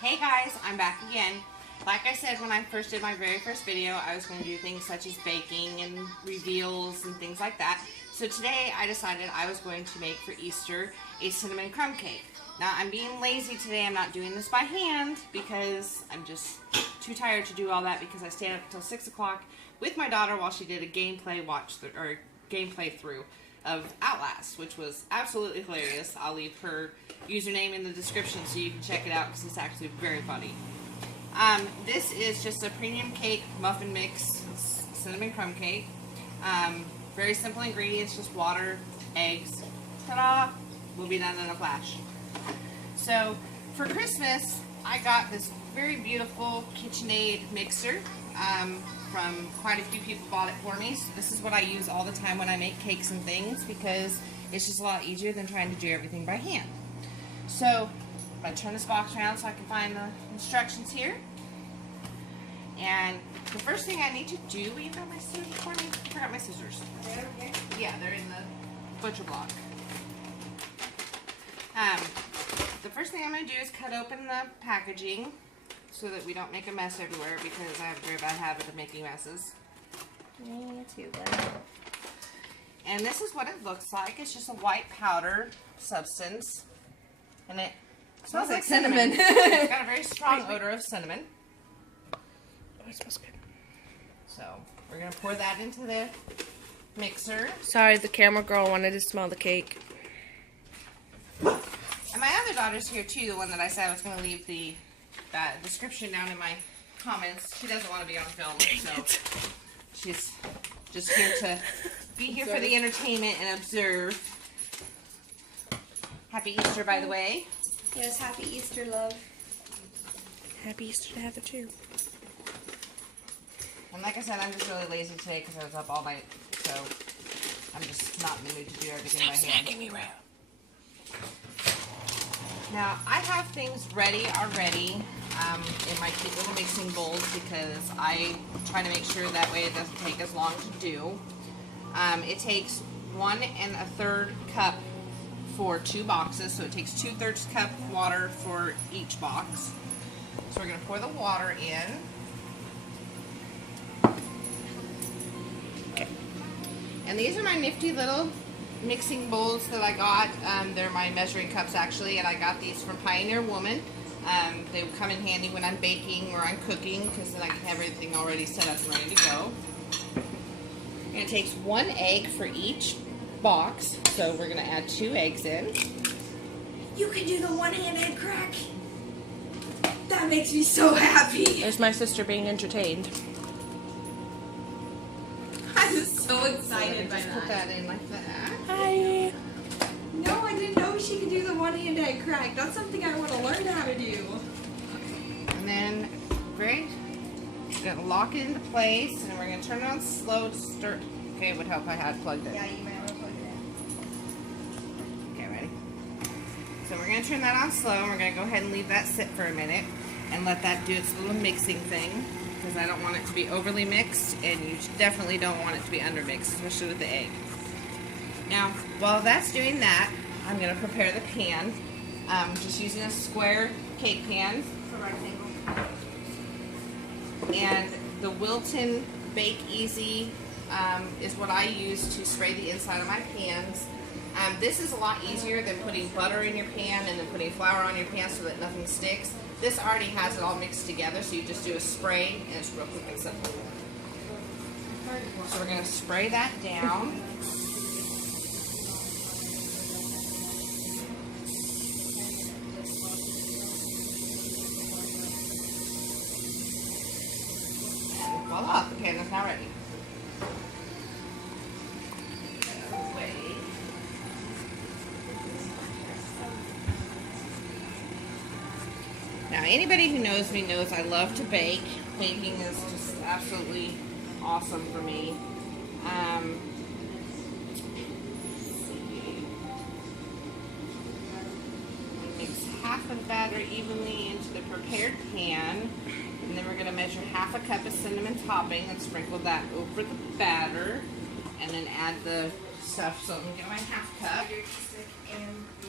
Hey guys, I'm back again. Like I said when I first did my very first video, I was going to do things such as baking and reveals and things like that. So today I decided I was going to make for Easter a cinnamon crumb cake. Now I'm being lazy today, I'm not doing this by hand because I'm just too tired to do all that because I stayed up until 6 o'clock with my daughter while she did a gameplay through of Outlast, which was absolutely hilarious. I'll leave her username in the description so you can check it out because it's actually very funny. This is just a premium cake muffin mix cinnamon crumb cake. Very simple ingredients, just water, eggs. Ta-da! We'll be done in a flash. So for Christmas, I got this very beautiful KitchenAid mixer. From quite a few people bought it for me. So this is what I use all the time when I make cakes and things because it's just a lot easier than trying to do everything by hand. So I'm going to turn this box around so I can find the instructions here. And the first thing I need to do, will you grab my scissors for me? I forgot my scissors. Are they okay? Yeah, they're in the butcher block. The first thing I'm going to do is cut open the packaging so that we don't make a mess everywhere because I have a very bad habit of making messes. Me too, buddy. And this is what it looks like. It's just a white powder substance. And it smells like cinnamon. It's got a very strong odor of cinnamon. Oh, it smells good. So we're going to pour that into the mixer. Sorry, the camera girl wanted to smell the cake. And my other daughter's here too, the one that I said I was going to leave the description down in my comments. She doesn't want to be on film, so she's just here to be here for the entertainment and observe. Happy Easter, by the way. Yes, happy Easter, love. Happy Easter to Heather too. And like I said, I'm just really lazy today because I was up all night, so I'm just not in the mood to do everything by hand. Stop me, Rao. Now, I have things ready already in my cute little mixing bowls because I try to make sure that way it doesn't take as long to do. It takes 1 1/3 cup for 2 boxes, so it takes 2/3 cup water for each box. So we're going to pour the water in. Okay. And these are my nifty little mixing bowls that I got. They're my measuring cups actually, and I got these from Pioneer Woman. They will come in handy when I'm baking or I'm cooking because then I can have everything already set up and ready to go. And it takes 1 egg for each box, so we're going to add 2 eggs in. You can do the one-handed crack. That makes me so happy. There's my sister being entertained. I'm so excited by Just put that in like that. Hi. No, I didn't know she could do the one-handed crack. That's something I want to learn how to do. And then we're going to lock it into place, and we're going to turn it on slow to start. Okay, it would help if I had plugged it. Yeah, you might want to plug it in. Okay, ready? So we're going to turn that on slow, and we're going to go ahead and leave that sit for a minute and let that do its little mixing thing because I don't want it to be overly mixed, and you definitely don't want it to be undermixed, especially with the egg. Now, while that's doing that, I'm going to prepare the pan. Just using a square cake pan. And the Wilton Bake Easy is what I use to spray the inside of my pans. This is a lot easier than putting butter in your pan and then putting flour on your pan so that nothing sticks. This already has it all mixed together, so you just do a spray and it's real quick and simple. So we're going to spray that down. Voila, the pan is now ready. Now, anybody who knows me knows I love to bake. Baking is just absolutely awesome for me. Mix half of the batter evenly into the prepared pan. And then we're going to measure half a cup of cinnamon topping and sprinkle that over the batter. And then add the stuff. So I'm going to get my half cup.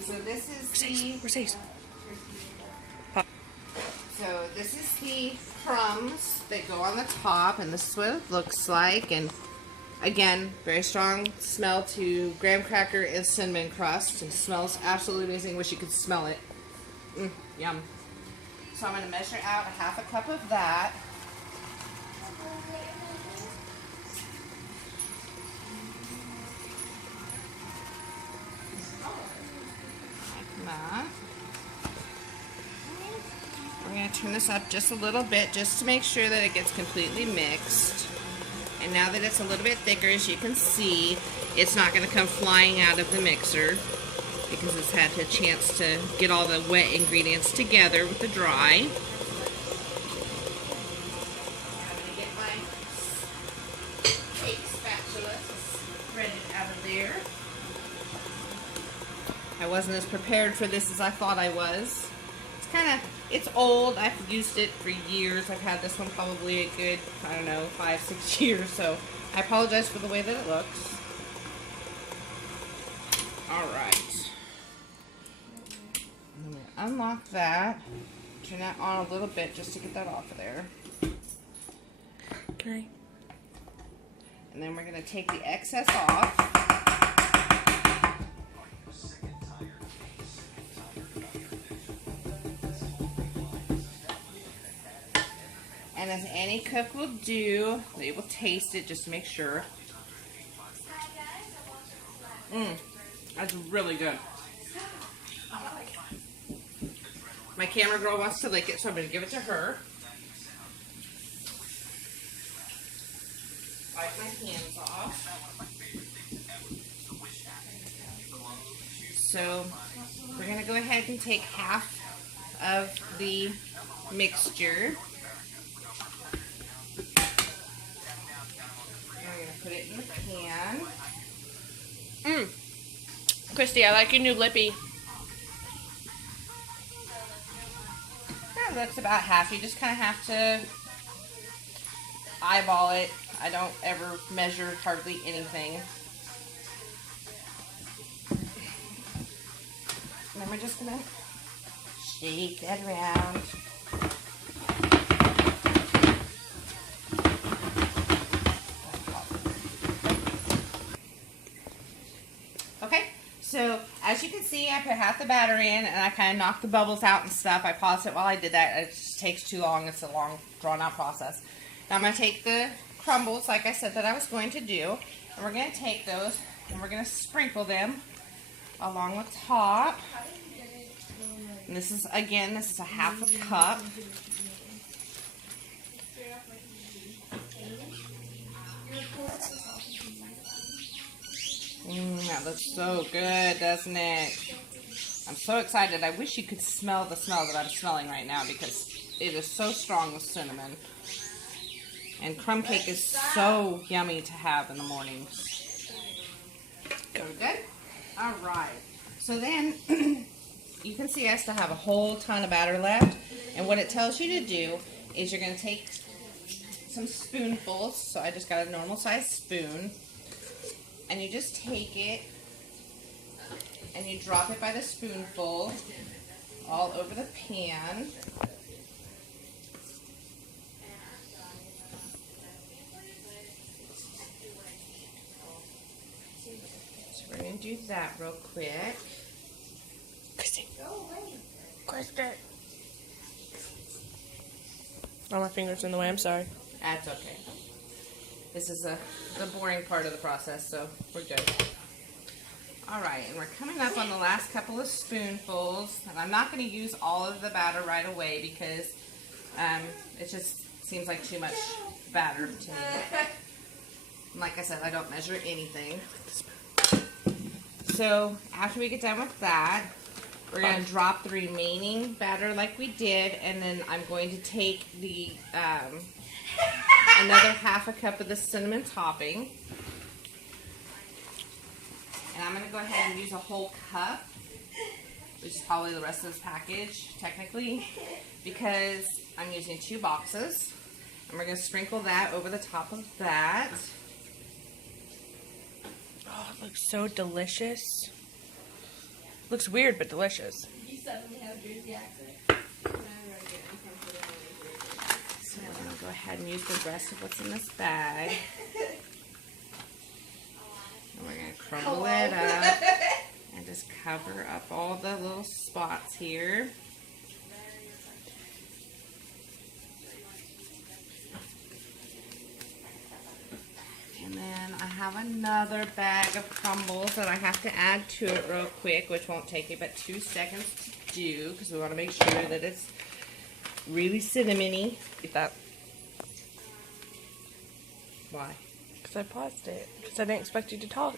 So this is the... Where's Ace? this is the crumbs that go on the top, and this is what it looks like. And again, very strong smell to graham cracker and cinnamon crust. It smells absolutely amazing. Wish you could smell it. Yum. So I'm going to measure out a half a cup of that. Like that. We're going to turn this up just a little bit just to make sure that it gets completely mixed. And now that it's a little bit thicker, as you can see, it's not going to come flying out of the mixer because it's had a chance to get all the wet ingredients together with the dry. I'm going to get my cake spatula to spread it out of there. I wasn't as prepared for this as I thought I was. It's old. I've used it for years. I've had this one probably a good, I don't know, 5-6 years, so I apologize for the way that it looks. Alright. I'm going to unlock that. Turn that on a little bit just to get that off of there. Okay. And then we're going to take the excess off. And as any cook will do, they will taste it just to make sure. That's really good. My camera girl wants to lick it, so I'm going to give it to her. Wipe my hands off. So we're going to go ahead and take half of the mixture. Put it in the pan. Christy, I like your new lippy. That looks about half. You just kind of have to eyeball it. I don't ever measure hardly anything. And then we're just going to shake that around. So, as you can see, I put half the batter in, and I kind of knocked the bubbles out and stuff. I paused it while I did that. It just takes too long. It's a long, drawn-out process. Now, I'm going to take the crumbles, like I said that I was going to do, and we're going to take those, and we're going to sprinkle them along the top. And this is, again, this is a half a cup. That looks so good, doesn't it? I'm so excited. I wish you could smell the smell that I'm smelling right now because it is so strong with cinnamon. And crumb cake is so yummy to have in the morning. Good? Alright. So then, you can see I still have a whole ton of batter left. And what it tells you to do is you're going to take some spoonfuls. So I just got a normal size spoon. And you just take it and you drop it by the spoonful all over the pan. So we're going to do that real quick. Christy. Oh, my finger's in the way. I'm sorry. That's okay. This is the boring part of the process, so we're good. Alright, and we're coming up on the last couple of spoonfuls. And I'm not going to use all of the batter right away because it just seems like too much batter to me. And like I said, I don't measure anything. So after we get done with that, we're going to drop the remaining batter like we did, and then I'm going to take the another half a cup of the cinnamon topping. And I'm going to go ahead and use a whole cup, which is probably the rest of this package, technically, because I'm using 2 boxes. And we're going to sprinkle that over the top of that. Oh, it looks so delicious. Looks weird, but delicious. You suddenly have a Jersey accent. ahead and use the rest of what's in this bag. And we're going to crumble it up and just cover up all the little spots here. And then I have another bag of crumbles that I have to add to it real quick, which won't take me but 2 seconds to do because we want to make sure that it's really cinnamony. Eat that. Why? Because I paused it. Because I didn't expect you to talk.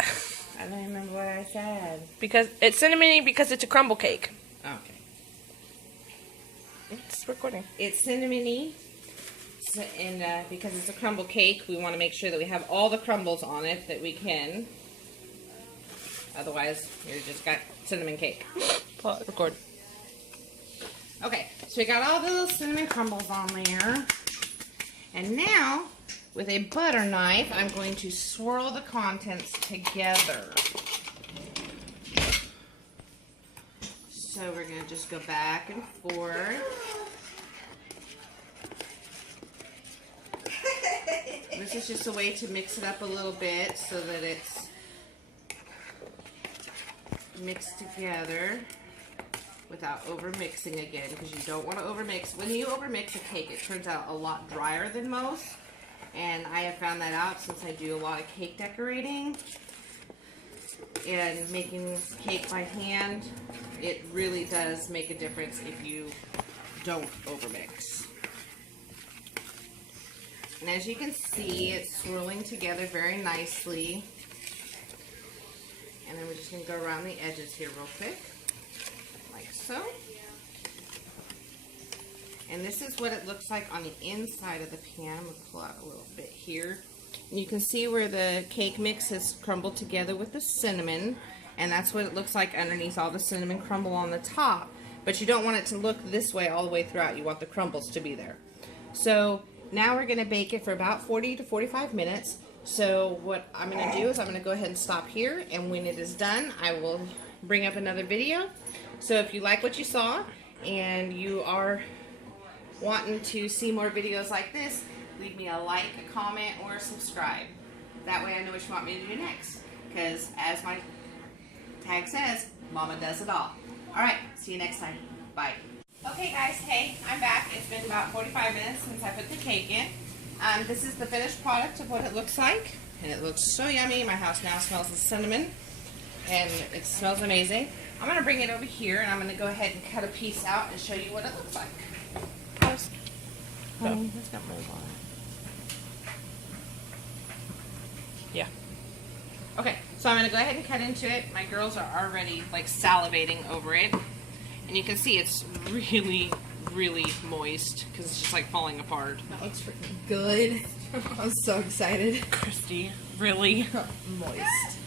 I don't remember what I said. Because it's cinnamony because it's a crumble cake. Okay. It's recording. It's cinnamony. So, and because it's a crumble cake, we want to make sure that we have all the crumbles on it that we can. Otherwise, you just got cinnamon cake. Pause. Record. Okay, so we got all the little cinnamon crumbles on there. And now, with a butter knife, I'm going to swirl the contents together. So we're going to just go back and forth. This is just a way to mix it up a little bit so that it's mixed together without over mixing again, because you don't want to over mix. When you over mix a cake, it turns out a lot drier than most, and I have found that out since I do a lot of cake decorating and making cake by hand. It really does make a difference if you don't over mix. And as you can see, it's swirling together very nicely. And then we're just going to go around the edges here real quick, like so. And this is what it looks like on the inside of the pan. I'm going to pull out a little bit here. And you can see where the cake mix has crumbled together with the cinnamon. And that's what it looks like underneath all the cinnamon crumble on the top. But you don't want it to look this way all the way throughout. You want the crumbles to be there. So now we're going to bake it for about 40 to 45 minutes. So what I'm going to do is I'm going to go ahead and stop here, and when it is done, I will bring up another video. So if you like what you saw and you are wanting to see more videos like this, leave me a like, a comment, or a subscribe. That way I know what you want me to do next. Because as my tag says, Mama does it all. Alright, see you next time. Bye. Okay guys, hey, I'm back. It's been about 45 minutes since I put the cake in. This is the finished product of what it looks like. And it looks so yummy. My house now smells of cinnamon. And it smells amazing. I'm going to bring it over here and I'm going to go ahead and cut a piece out and show you what it looks like. Pause. It's got mold on it. Yeah. Okay, so I'm going to go ahead and cut into it. My girls are already like salivating over it. And you can see it's really, really moist because it's just like falling apart. That looks freaking good. I'm so excited. Christy, really? Moist.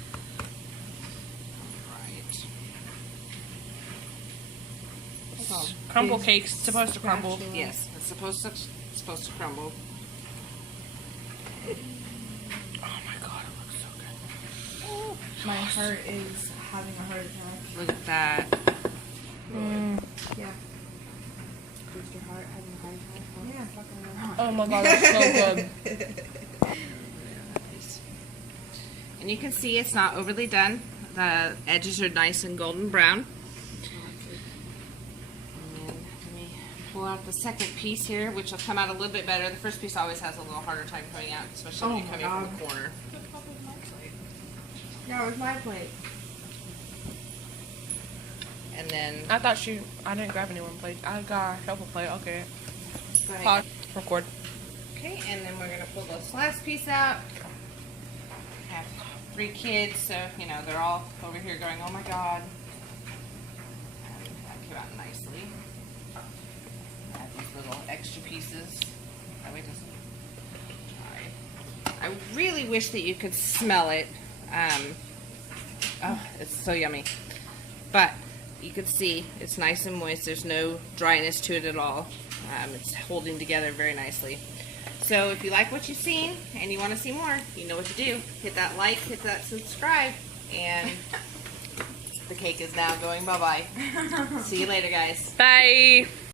Right. Crumble cake's supposed to crumble. Yes, it's supposed to crumble. Oh my god, it looks so good. My heart is having a heart attack. Look at that. Yeah. Is your heart having a heart attack? Yeah, fucking Oh my god, that's so good. And you can see it's not overly done. The edges are nice and golden brown. And then let me pull out the second piece here, which will come out a little bit better. The first piece always has a little harder time coming out, especially when you come in from the corner. Yeah, it was my plate. And then I didn't grab anyone plate. I got a helper plate. Okay. go ahead. Pause. Record. Okay, and then we're gonna pull this last piece out. I have 3 kids, so you know they're all over here going, "Oh my God!" And that came out nicely. Add these little extra pieces. That way it doesn't dry. I really wish that you could smell it. Oh, it's so yummy. But you can see it's nice and moist. There's no dryness to it at all. It's holding together very nicely. So if you like what you've seen and you want to see more, you know what to do. Hit that like, hit that subscribe, and the cake is now going bye-bye. See you later, guys. Bye.